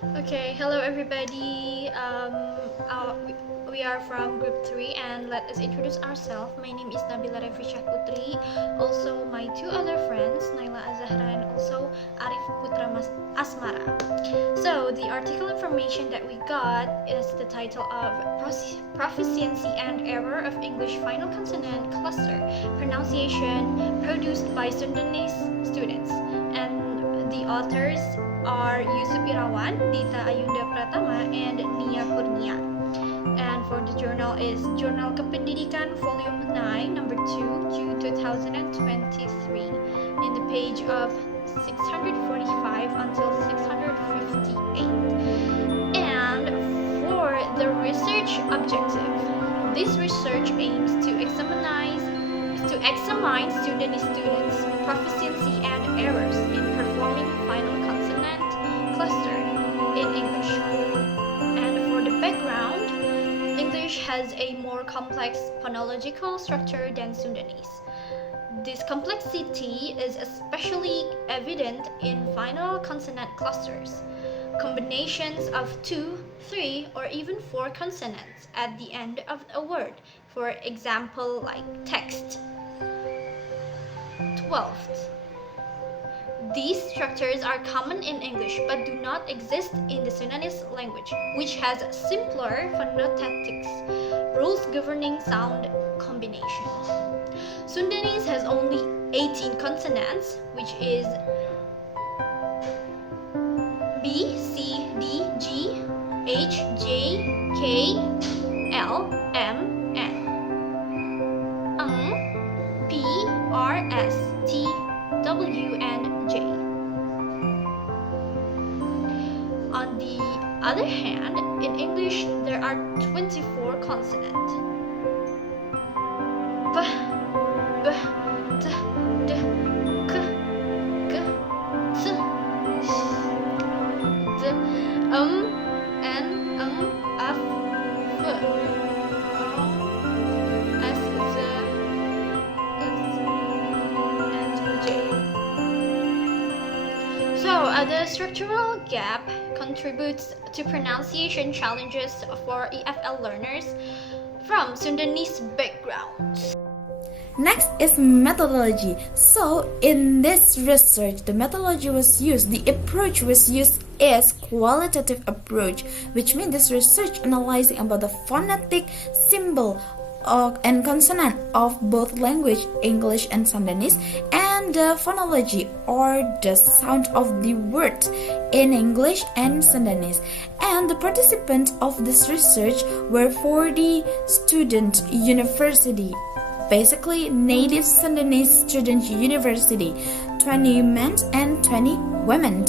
Okay, hello everybody. We are from Group 3 and let us introduce ourselves. My name is Nabila Refrisha Putri. Also, my two other friends, Naila Azahra and also Arif Putra Asmara. So, the article information that we got is the title of Proficiency and Error of English Final Consonant Cluster Pronunciation produced by Sundanese students. And the authors are Yusuf Irawan, Dita Ayunda Pratama, and Nia Kurnia. And for the journal is Jurnal Kependidikan Volume 9, Number 2, June 2023, in the page of 645 until 658. And for the research objective, this research aims to examine students' proficiency and errors in performing final consonant cluster in English. And for the background, English has a more complex phonological structure than Sundanese. This complexity is especially evident in final consonant clusters, combinations of 2, 3, or even 4 consonants at the end of a word, for example like text. 12th. These structures are common in English but do not exist in the Sundanese language, which has simpler phonetics rules governing sound combination. Sundanese has only 18 consonants, which is B, C, D, G, H, J, K, L, M, N. P, R, S, T, W, and J. On the other hand, in English there are 24 consonants. B, B, T, D, K, G, T, Sh, D, N, F, F, S, Z, the structural gap contributes to pronunciation challenges for EFL learners from Sundanese backgrounds. Next is methodology. So in this research, the methodology was used, the approach was used is qualitative approach, which means this research analyzing about the phonetic symbol and consonant of both language, English and Sundanese, and the phonology or the sound of the words in English and Sundanese. And the participants of this research were 40 student university, basically native Sundanese student university, 20 men and 20 women.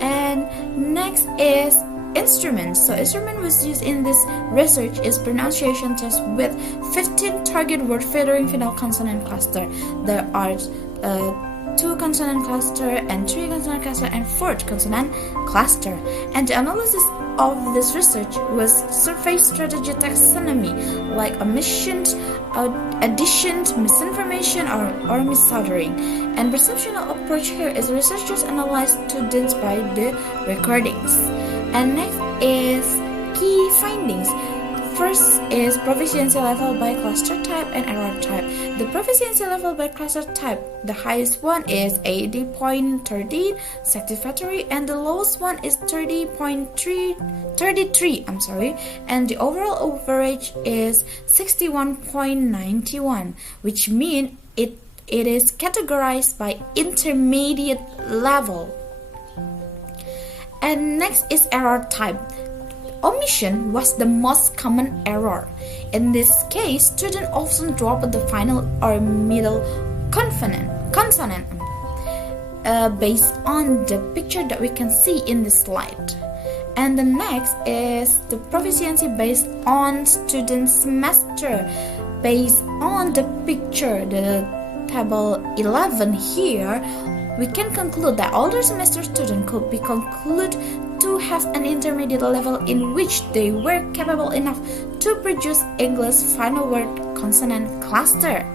And next is instruments. So instrument was used in this research is pronunciation test with 15 target word featuring final consonant cluster. There are 2 consonant cluster and 3 consonant cluster and 4 consonant cluster. And the analysis of this research was survey strategy taxonomy, like omission, addition, misinformation, or misordering. And perceptual approach here is researchers analyze students by the recordings. And next is key findings. First is proficiency level by cluster type and error type. The proficiency level by cluster type, the highest one is 80.30 satisfactory and the lowest one is 33, and the overall average is 61.91, which means it is categorized by intermediate level. And next is error type. Omission was the most common error. In this case, students often drop the final or middle consonant based on the picture that we can see in this slide. And the next is the proficiency based on student semester. Based on the picture, the table 11 here, we can conclude that older semester students could be concluded to have an intermediate level in which they were capable enough to produce English final word consonant cluster.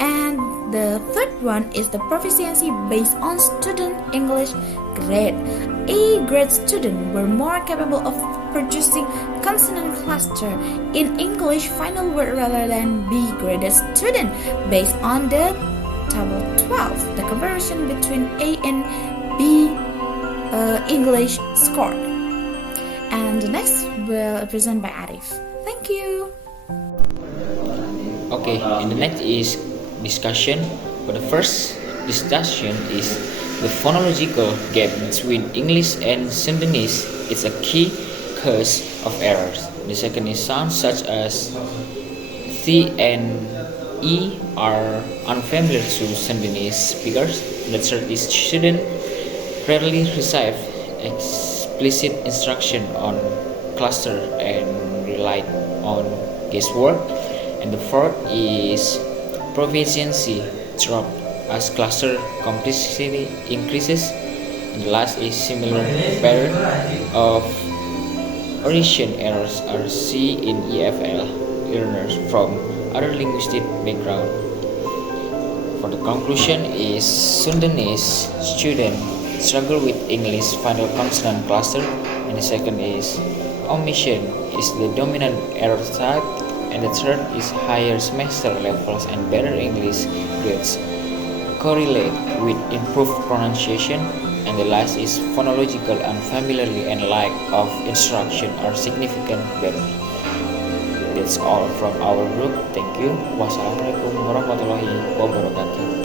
And the third one is the proficiency based on student English grade. A grade students were more capable of producing consonant cluster in English final word rather than B graded student based on the table 12, the comparison between A and B English score. And the next will present by Arif. Thank you. Okay, and the next is discussion. For the first discussion is the phonological gap between English and Sundanese is a key cause of errors. The second is sounds such as T and E are unfamiliar to Sundanese speakers. The third is students rarely receive explicit instruction on cluster and rely on guesswork. And the fourth is proficiency drop as cluster complexity increases. And the last is similar pattern of origin errors are seen in EFL learners from other linguistic background. For the conclusion is Sundanese student struggle with English final consonant cluster, and the second is omission is the dominant error type, and the third is higher semester levels and better English grades correlate with improved pronunciation, and the last is phonological unfamiliarity and lack of instruction are significant better. That's all from our group. Thank you. Wassalamualaikum warahmatullahi wabarakatuh.